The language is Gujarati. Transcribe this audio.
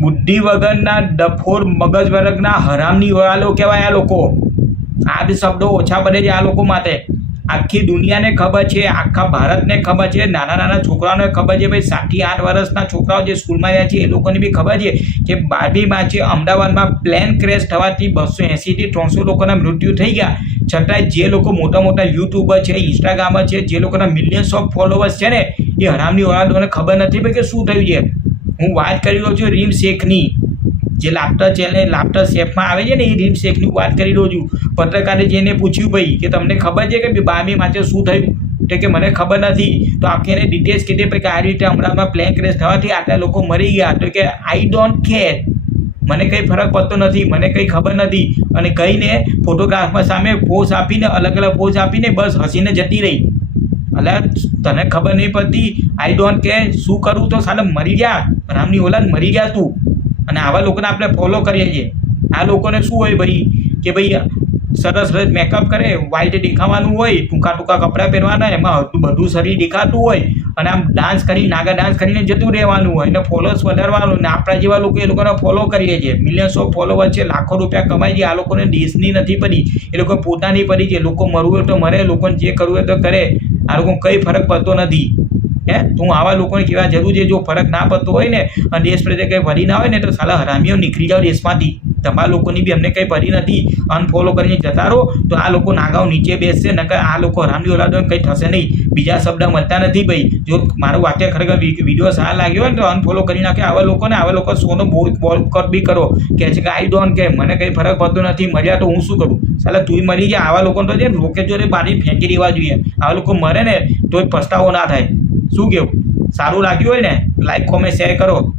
બુદ્ધિ વગરના ડફોર મગજ વર્ગના હરામની વાલો કહેવાય આ લોકો. આ બી શબ્દો ઓછા પડે છે આ લોકો માટે. આખી દુનિયાને ખબર છે, આખા ભારતને ખબર છે, નાના નાના છોકરાઓને ખબર છે, ભાઈ સાતથી આઠ વર્ષના છોકરાઓ જે સ્કૂલમાં ગયા છે એ લોકોને બી ખબર છે કે બારમી માર્ચે અમદાવાદમાં પ્લેન ક્રેશ થવાથી બસો એંસીથી ત્રણસો લોકોના મૃત્યુ થઈ ગયા. છતાંય જે લોકો મોટા મોટા યુટ્યુબર છે, ઇન્સ્ટાગ્રામર છે, જે લોકોના મિલિયન્સ ઓફ ફોલોવર્સ છે ને, એ હરામની ઓળાદોને ખબર નથી ભાઈ કે શું થયું છે. હું વાત કરી રહ્યો છું રીમ શેખની. જે લાફ્ટર ચેનલ લાફ્ટર શેફમાં આવે છે ને એ રીમ શેખની વાત કરી રહ્યો છું. પત્રકારે જેને પૂછ્યું ભાઈ કે તમને ખબર છે કે બામી માટે શું થયું? તો કે મને ખબર નથી. તો આખી એને ડિટેલ્સ કીધી પછી કે આ રીતે હમણાં પ્લેન ક્રેશ થવાથી આટલા લોકો મરી ગયા. તો કે આઈ ડોન્ટ કેર મને કંઈ ફરક પડતો નથી. મને કંઈ ખબર નથી. અને કહીને ફોટોગ્રાફમાં સામે પોઝ આપીને અલગ અલગ પોઝ આપીને બસ હસીને જતી રહી. અલ્યા તને ખબર નહીં પડતી આઈ ડોન્ટ કે શું કરું તો સાલે મરી ગયા, રામની ઓલાદ મરી ગયા તું. અને આવા લોકોને આપણે ફોલો કરીએ છીએ. આ લોકોને શું હોય ભાઈ કે ભાઈ, સરસ સરસ મેકઅપ કરે વ્હાઈટ દેખાવાનું હોય, ટૂંકા ટૂંકા કપડાં પહેરવાના, એમાં હતું બધું શરીર દેખાતું હોય, અને આમ ડાન્સ કરી, નાગા ડાન્સ કરીને જતું રહેવાનું હોય અને ફોલોઅર્સ વધારવાનું, ને આપણા જેવા લોકો એ લોકોને ફોલો કરીએ છીએ. મિલિયન્સ ઓફ ફોલોવર છે, લાખો રૂપિયા કમાઈ છે, આ લોકોને દેશની નથી પડી. એ લોકો પોતાની પડી છે લોકો મરવું હોય તો મરે, લોકોને જે કરવું હોય તો કરે. આ લોકો કંઈ ફરક પડતો નથી. હે? તું આવા લોકોને કહેવા જરૂર છે, જો ફરક ના પડતો હોય ને, અને દેશ પ્રત્યે કંઈ ભરી ના હોય ને, તો સાલા હરામીઓ નીકળી જાઓ દેશમાંથી. તમારા લોકોની બી અમને કંઈ ભરી નથી. અનફોલો કરીને જતા રહો. તો આ લોકો નાગાઓ નીચે બેસશે, નકર આ લોકો હરામની ઓલાદો કંઈ થશે નહીં. બીજા શબ્દ મળતા નથી ભાઈ. જો મારું વાક્ય ખરેખર વીડિયો સારા લાગ્યો હોય તો અનફોલો કરી નાખે. આવા લોકોને, આવા લોકો સોનો બોલ કર બી કરો. કે છે કે આઈ ડોન્ટ કે મને કંઈ ફરક પડતો નથી. મર્યા તો હું શું કરું? સાલા તું મરી ગયા. આવા લોકોને તો છે રોકે જોડે બારી ફેંકી દેવા જોઈએ. આવા લોકો મરે ને તો પસ્તાવો ના થાય. શું કેવું? સારું લાગ્યું હોય ને? લાઈક કોમેન્ટ શેર કરો.